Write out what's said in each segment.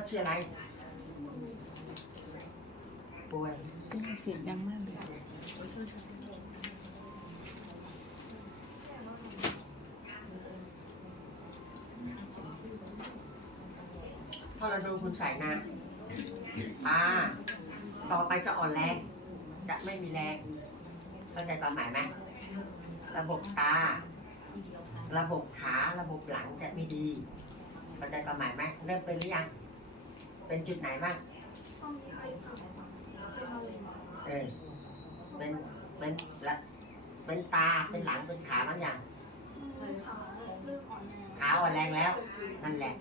เขาชื่ออะไร ป่วย เสียงดังมากเลยถ้าเราดูคุณใส่นะตาต่อไปจะอ่อนแรง จะไม่มีแรง เข้าใจความหมายไหม ระบบตา ระบบขา ระบบหลังจะไม่ดี เข้าใจความหมายไหม เริ่มเป็นหรือยัง เป็นจุดไหนบ้างเออเป็นเป็นละเป็นตาเป็นหลังเป็นขาบ้างอย่างขาอ่อนแรงแล้ว นั่นแหละ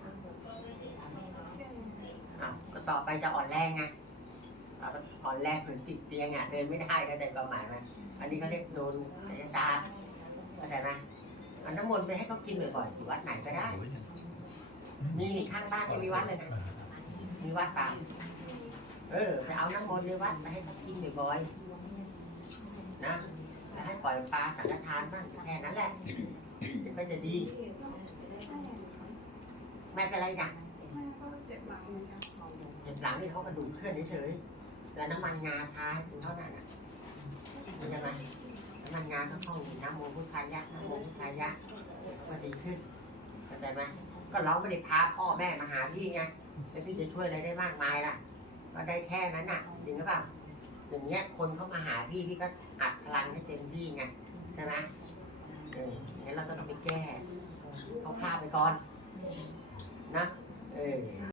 อ้าวก็ต่อไปจะอ่อนแรงไงเราอ่อนแรงถึงติดเตียงอะเดินไม่ได้ก็ได้ความหมายไหมอันนี้เขาเรียกโดนศิลศาสตร์เข้าใจไหมเอันน้ำมนต์ไปให้เขากินบ่อยๆอยู่วัดไหนก็ได้ มีนี่ข้างบ้านก็มีวัดเลยนะ มีวัดตามเออไปเอาน้ำมนต์ในวัดไปให้เขากินบ่อยๆนะไปให้ปล่อยปลาสังฆทานบ้างแค่นั้นแหละเดี๋ยวก็จะดี ไม่เป็นไรจ้ะเจ็บหลังเจ็บหลังนี่เขากระดูกเคลื่อนเฉยๆแล้วน้ำมันงาทาให้ดูเท่านั้นอะเข้าใจไหมน้ำมันงาเขาท่องอยู่น้ำโมพุทธายะน้ำโมพุทธายะก็ดีขึ้นเข้าใจไหม ก็เราไม่ได้พาพ่อแม่มาหาพี่ไงแล้วพี่จะช่วยอะไรได้มากมายล่ะ ก็ได้แค่นั้นน่ะจริงหรือเปล่าอย่างเงี้ยคนเขามาหาพี่พี่ก็อัดพลังให้เต็มที่ไงใช่ไหมเอองั้นเราก็ต้องไปแก้เขาฆ่าไปก่อนนะเออ